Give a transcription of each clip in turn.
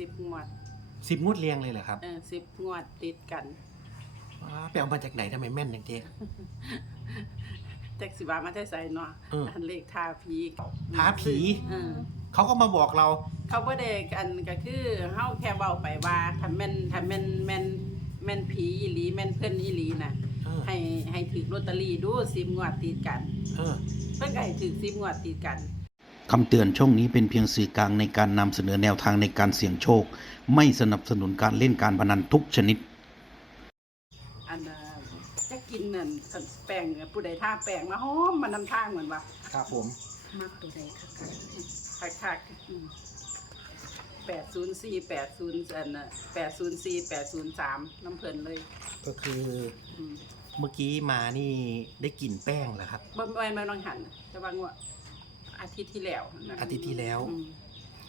สิบงวดสิบงวดเรียงเลยเหรอครับเออสิบงวดติดกันว้าไปเอามาจากไหนทำไมแม่นอย่างเจ๊แจ็คสิบามาได้ใส่เนาะเอออัอันเลขทาพีท้าผีเออเขาก็มาบอกเรา เขาบ่ได้กันก็คือเฮาแค่เว้าไปว่าถ้าแม่นถ้าแม่นแม่นแม่นผีอีหลีแม่นเพิ่นอีหลีน่ะ เออให้ให้ถือลอตเตอรี่ดูสิบงวดติดกัน เออเพิ่นก็ให้ถือสิบงวดติดกัน คำเตือนช่องนี้เป็นเพียงสื่อกลางในการนำเสนอแนวทางในการเสี่ยงโชค ไม่สนับสนุนการเล่นการพนันทุกชนิด อันน่ะจะกินนั่นแป้งผู้ใดทาแป้งมาหอมมานำทางเหมือนว่าครับผม มักตัวใดค่ะค่ะคักคักแปดศูนย์สี่แปดศูนย์อันน่ะแปดศูนย์สี่แปดศูนย์สามน้ำเพลินเลยก็คืออืมเมื่อกี้มานี่ได้กลิ่นแป้งเหรอครับ บ่ไม่ไม่ต้องหันจะวางว่า อาทิตย์ที่แล้วนะอาทิตย์ที่แล้ว อืม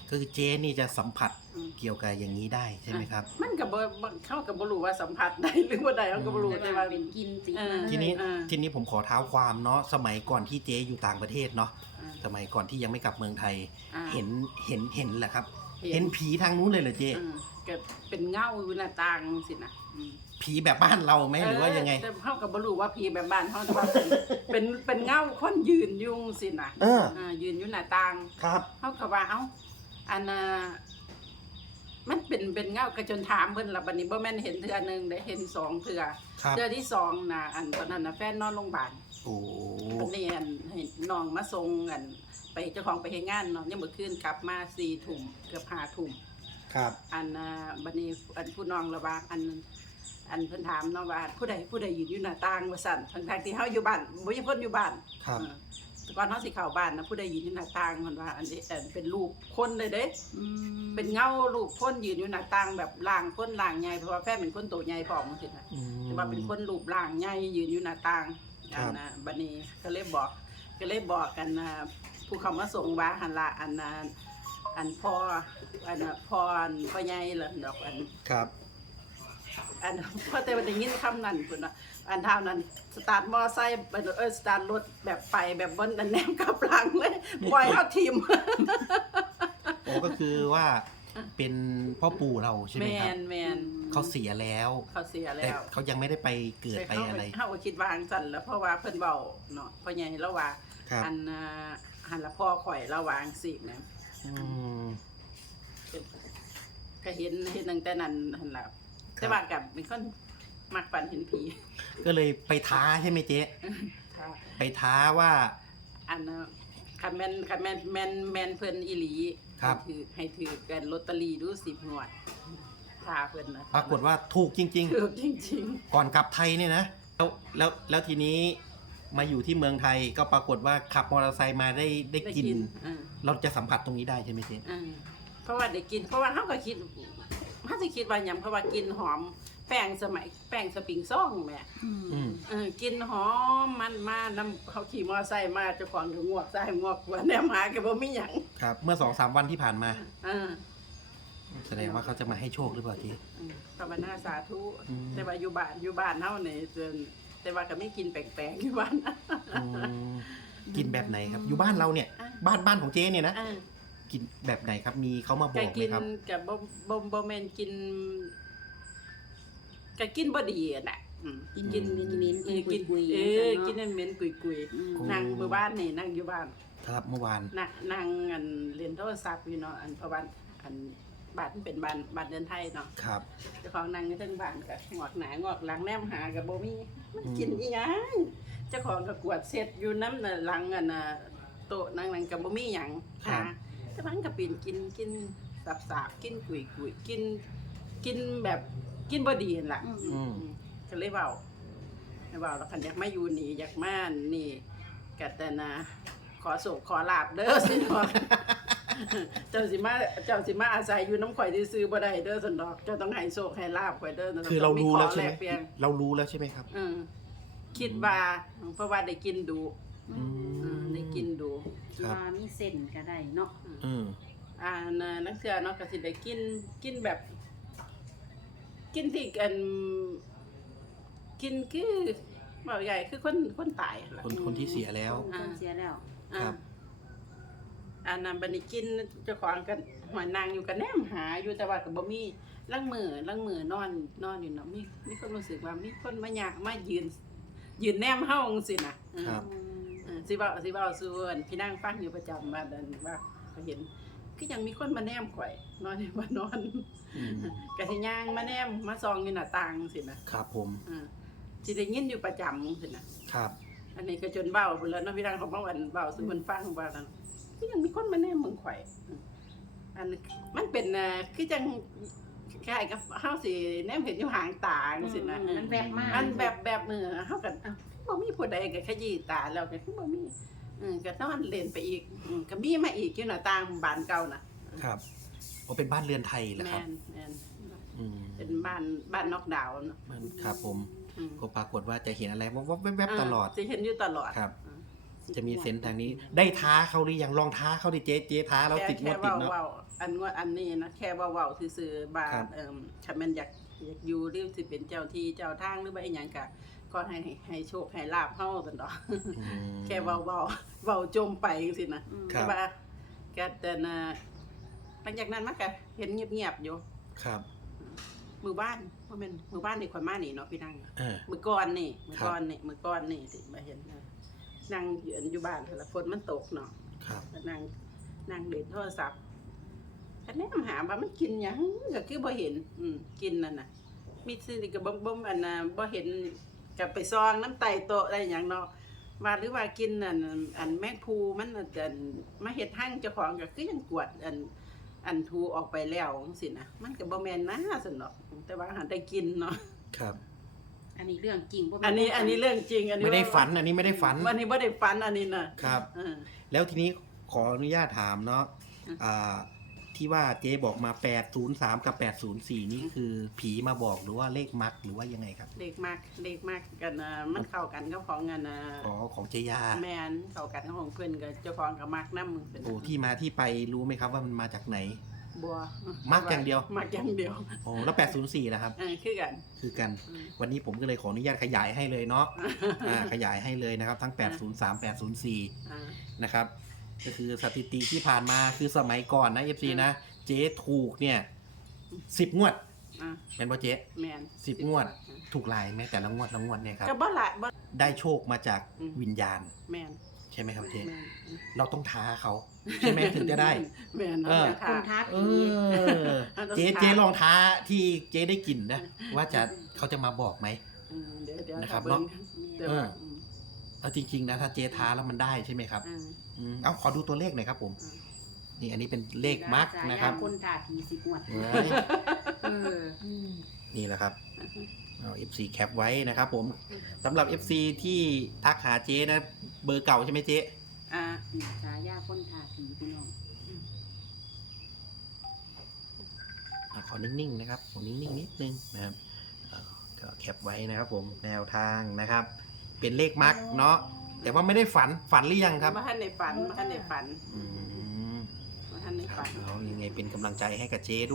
ก็คือเจ๊นี่จะสัมผัสอืม เกี่ยวกับอย่างนี้ได้ใช่ไหมครับ มันกับบ่เข้ากับบรู้ว่าสัมผัสได้หรือว่าใดเขากับบรู้แต่แต่ว่าว่าเป็นกินจริงเออนะทีนี้อ่า ทีนี้ผมขอเท้าความเนาะสมัยก่อนที่เจ๊อยู่ต่างประเทศเนาะอ่าสมัยก่อนที่ยังไม่กลับเมืองไทย อ่าเห็นเห็นเห็นแหละครับ เห็เห็นนผีทางนู้นเลยเหรอเจ๊อืมก็เป็นเงาอยู่หน้าต่างสินะอืม ผีแบบบ้านเราไหมหรือว่ายังไง แต่เขากับบรู้ว่าผีแบบบ้านเขาแต่ว่าเป็นเป็นเป็นเงาคนยืนอยุ่งสินะเอออ่ายืนอยู่หน้าต่างครับเขาก็ว่าเอ้าอันน่ะมันเป็นเป็นเงากระจนถามเพิ่นละบัดนี้บ่แม่นเห็นเทื่อหนึงได้เห็นสองเทื่อครับ เทื่อที่สองน่ะอันตอนนั้นน่ะแฟนนอนโรงพยาบาล โอ้อันนี้อันให้น้องมาส่งอัน ไปเจ้าของไปเฮ็ดงานเนาะยังมื้อคืนกลับมา4ทุ่มเกือบ5ทุ่มครับ อันน่ะบัดนี้อันผู้น้องระว่าอัน อันเพิ่นถามเนาะว่าผู้ใดผู้ใดยืนอยู่หน้าต่างว่าซั่นทั้งๆที่เฮาอยู่บ้านบ่มีคนอยู่บ้านครับ เออแต่ก่อนเฮาสิเข้าบ้านนะผู้ใดยืนอยู่หน้าต่างเพิ่นว่าอันนี้อันเป็นรูปคนเลยเด้ อืมเป็นเงารูปคนยืนอยู่หน้าต่างแบบล่างคนล่างใหญ่เพราะว่าแฟนเป็นคนโตใหญ่พร้อมจังซี่นะอืม แต่ว่าเป็นคนรูปร่างใหญ่ยืนอยู่หน้าต่างครัอับ นนะบัดนี้ก็เลยบอกก็เลยบอกกันนะผู้เขามาส่งว่าหันละอันนะอันพ่ออันน่ะพ่ออันพ่อใหญ่เหรอดอกอัน ครับ อันพ่อแต่วันได้ยินคำนั้นพุ่นน่ะอันเท่านั้นสตาร์ทมอไซค์ไปเออสตาร์ทรถแบบไปแบบบนอันแนมกลับหลังเลยปล่อยเขาทีม โอ้ก็คือว่าเป็นพ่อปู่เราใช่ไหแมมครับนแมนเขาเสียแล้วเขาเสียแต่แล้วเขายังไม่ได้ไปเกิดไปอะไรเฮาก็คิดว่าจังซั่นแหล้วเพราะว่าเพิ่นเว้าเนาะพ่อใหญ่เราว่า ครับอันน่ะหันละพ่อข่อยระวาจังสินะอืมก็เห็นเห็นตั้งแต่นั้นหันละครับ แต่ว่ากับเป็นคนมักฝันเห็นผีก็เลยไปท้าใช่ไหมเจ๊ ค่ะไปท้าว่า อันน่ะคันแม่นคันแม่นแม่นแม่นเพิ่นอีหลีครับ ให้ถือให้ถือกันลอตเตอรี่ดู10งวดทาเพิ่นนะปรากฏว่าถูกจริงถูกจริง ๆ ก่อนกลับไทยเนี่ยนะแล้วแล้วแล้วทีนี้มาอยู่ที่เมืองไทยก็ปรากฏว่าขับมอเตอร์ไซค์มาได้ได้ๆได้กินเออเราจะสัมผัสตรงนี้ได้ใช่ไหมเจ๊เออเพราะว่าได้กิน เพราะว่าเฮาก็คิด เฮาสิคิดว่าหยังเพราะว่ากินหอมแป้งสมัยแป้งสปริงซ่องแหม่อืมอืมเออกินหอมมันมาน้ำเขาขี่มอไซค์มาเจ้าของก็งวกซ้ายงวกขวาแนมหาก็บ่มีหยังครับ เมื่อสองสามวันที่ผ่านมา เออ แสดงว่าเขาจะมาให้โชคหรือเปล่าเจ๊อืมภาวนาสาธุอืมแต่ว่าอยู่บ้านอยู่บ้านเฮานี่จนแต่ว่าก็ไม่กินแปลกๆอยู่บ้านนะ อืมกินแบบไหนครับ อยู่บ้านเราเนี่ย อะ บ้านบ้านของเจ๊เนี่ยนะ เออ กินแบบไหนครับ มีเขามาบก็อกไหมกินครับ กับบ่บ่บ่แม่นกินก็กินบ่ดีอะน่ะอืมกินกินกินกินเอกิอนกุกินยกุยเออกินให้เหม็นกุยอืมๆนั่งมื้อบ้านนี่นั่งอยู่บ้าน ครับเมื่อวานน่ะนั่งอันเล่นโทรศัพท์อยู่เนาะอันเพราะว่าอันบ้านมันเป็นบ้านบ้านเดินไทยเนาะครับ เจ้าของนั่งอยู่เทั้งบ้านก็งอกหนางอกหลังแนมหาก็บ่มีมันอืม กินอีหยังเจ้าของก็กวาดเสร็จอยู่น้ำน่ะหลังอันน่ะโต๊ะนั่งนั่งก็บ่มีหยังหา แต่มันก็ปีนกินกินสับๆกินกุยๆกิน กินแบบกินบ่ดีนั่นล่ะอืม อืมก็เลยเว้าให้เว้าแล้วคันอยากมาอยู่นี่อยากมานี่ก็แต่นะขอโศกขอลาบเด้อสิบอกเจ้าสิมาเจ้าสิมาอาศัยอยู่น้ำข่อยที่ซื้อบ่ได้เด้อสันดอกเจ้าต้องให้โศกให้ลาบข่อยเด้อคือเรารู้แล้วใช่ไหมขอกเปลี่ยน เรารู้แล้วใช่ไหมครับ อืมคิดว่าเพราะว่าได้กินดูอือืมอืมมได้กินดู ครับว่ามีเส้นก็ได้เนาะอืมอ่าน่ะนักเสือเนาะก็สิได้กินกินแบบ กินที่กันกินคือบ่ใหญ่คือคนคนตายล่ะคนคนที่เสียแล้ว คนเสียแล้วอ่าครับ อันนั้นบัดนี้กินเจ้าของกันหอยนางอยู่กับแนมหาอยู่แต่ว่าก็บ่มีลังมือลังมือนอนนอนอยู่เนาะมีมีคนรู้สึกว่ามีคนมาอยากมายืน ยืนแนมเฮาจังซี่น่ะเออครับเออ สิเว้าสิเว้าส่วนพี่นางฟังอยู่ประจำว่าดันว่าเขาเห็นก็ยังมีคนมาแนมข่อยนอนอยู่ว่านอนอืมก็สิย่างมาแนมมาซองอยู่หน้าต่างจังซี่น่ะครับผมเออสิได้ยินอยู่ประจำจังซี่น่ะครับ อันนี้ก็จนเบ้าไปแล้วเนาะพี่ดังเขาบอกว่าเบ้าสู่คนฟังว่านั่นที่ยังมีคนมาแน่เมืองข่อยอืมอันนี้มันเป็นอ่าคือจัง คล้ายกับเฮาสิแนมเห็นอยู่ห่างตาจังซี่นะมันแบบมากอันแบบแบบมือเฮากันบ่มีผู้ใดก็ขยี้ตาแล้วก็คือบ่มีอืมก็นอนเล่นไปอีกอืมก็มีมาอีกอยู่หน้าต่างบ้านเก่าน่ะครับโอ้เป็นบ้านเรือนไทยเหรอคแม่รับนแม่นอืมเป็นบ้านบ้านนอกดาวน์เนาะมันครับผมอืมก็ปรากฏว่าจะเห็นอะไรวับๆแวบๆตลอด สิเห็นอยู่ตลอดครับอืม จะมีเซนส์ทางนี้ ได้ท้าเขาหรือยังลองท้าเขาดิเจ๊เจ๊ท้าเราติดงวดติดเนาะแค่เว้าๆอันงวดอันนี้นะแค่เว้าๆซื่อๆบาครับ เอิ่มคันแม่นอยากอยากอยู่หรือสิเป็นเจ้าที่เจ้าทางหรือว่าอีหยังก็ก็ให้ให้โชคให้ลาบเฮาซั่นดอก อืม แค่เว้าๆเว้าจมไปจังซี่นะอืมครัแต่บ ว่าก็แต่น่ะหลังจากนั้นมันก็เห็นเงียบๆอยู่ครับมือบ้านบ่แม่นมือบ้านนี่ข่อยมานี่เนาะพี่นางเออ มือก่อนนี่มือครับก่อนนี่มือก่อนนี่ที่มาเห็นนะ นั่งอยู่อยู่บ้านแล้วฝนมันตกเนาะครับนั่งนั่งเล่นโทรศัพท์อันนี้หาว่ามันกินหยังก็คือบ่เห็น อืมกินนั่นน่ะ มีสิ่งที่ก็บ่บ่อันน่ะบ่เห็นกับไปซองน้ำไตโตะอะไรหยังเนาะว่าหรือว่ากินอันอันแมงภูมันน่ะอันมาเฮ็ดหั่งเจ้าของก็คือยังกวดอันอันทูออกไปแล้วจังซี่นะมันก็บ่แม่นนะซั่นเนาะแต่ว่าหันได้กินเนาะครับ อันนี้เรื่องจริงบ่แม่อันนี้อันนี้เรื่องจริงอันนี้ไม่ได้ฝันอันนี้ไม่ได้ฝันวันนี้บ่ได้ฝันอันนี้น่ะครับ เออแล้วทีนี้ขออนุญาตถามเนาะอืมอ่าที่ว่าเจ๊บอกมา 803 กับ 804 นี่คือผีมาบอกหรือว่าเลขมักหรือว่ายังไงครับ เลขมากเลขมากกันนะมันเข้ากันกับของกันนะอ๋อของเจยา แม่นเข้ากันกับของเพิ่นกับเจ้าของกับมักนำเป็นโอ้ที่มาที่ไปรู้ไหมครับว่ามันมาจากไหน บัวมักอย่างเดียว มักอย่างเดียวอ๋อแล้ว 804นะครับเออคือกันคือกัน อืมวันนี้ผมก็เลยขออนุญาตขยายให้เลยเนาะ อ่า ขยายให้เลยนะครับ ทั้ง 803 804 อ่านะครับ ก็คือสถิติที่ผ่านมาคือสมัยก่อนนะ FC นะ เจ๊ถูกเนี่ย 10 งวดอ่าเป็นป่ะเจ๊ แม่นสิบงวดถูกลายไหมแต่ละงวดละงวดเนี่ยครับ ก็บ่ละบ่ ได้โชคมาจากอืม วิญญาณ แม่น ใช่ไหมครับเจ๊แม่นเราต้องท้าเขาใช่ไหมถึงจะได้ แม่นเออนะคนค่ะท้าเอผีอ เจ๊เจ๊ลองท้าที่เจ๊ได้กลิ่นนะ ว่าจะเขาจะมาบอกไหม อืมเดี๋ยวเดี๋ยวนะครับเบิ่งเนาะ เดี๋ยวเอออืมเอาจริงๆนะถ้าเจ๊ท้าแล้วมันได้ใช่ไหมครับอืมอืมเอาขอดูตัวเลขหน่อยครับผม นี่อันนี้เป็นเลขมาร์กนะครับฉายาคนท้าผีสิบงวดเออเออ นี่แหละครับเอา FC แคปไว้นะครับผมสำหรับ FC ที่ทักหาเจ๊นะ เบอร์เก่าใช่ไหมเจ๊อ่าฉายาคนท้าผีพี่น้องอะขอนิ่งๆนะครับขอนิ่งๆนิดนึงนะครับอ่าก็แคปไว้นะครับผมแนวทางนะครับ เป็นเลขมาร์กเนาะแต่ว่าไม่ได้ฝันฝันหรือยังครับมาทันในฝันมาทันในฝันอืมมาทันในครัฝับนเอายังไงเป็นกำลังใจให้กับเจ๊ด้วย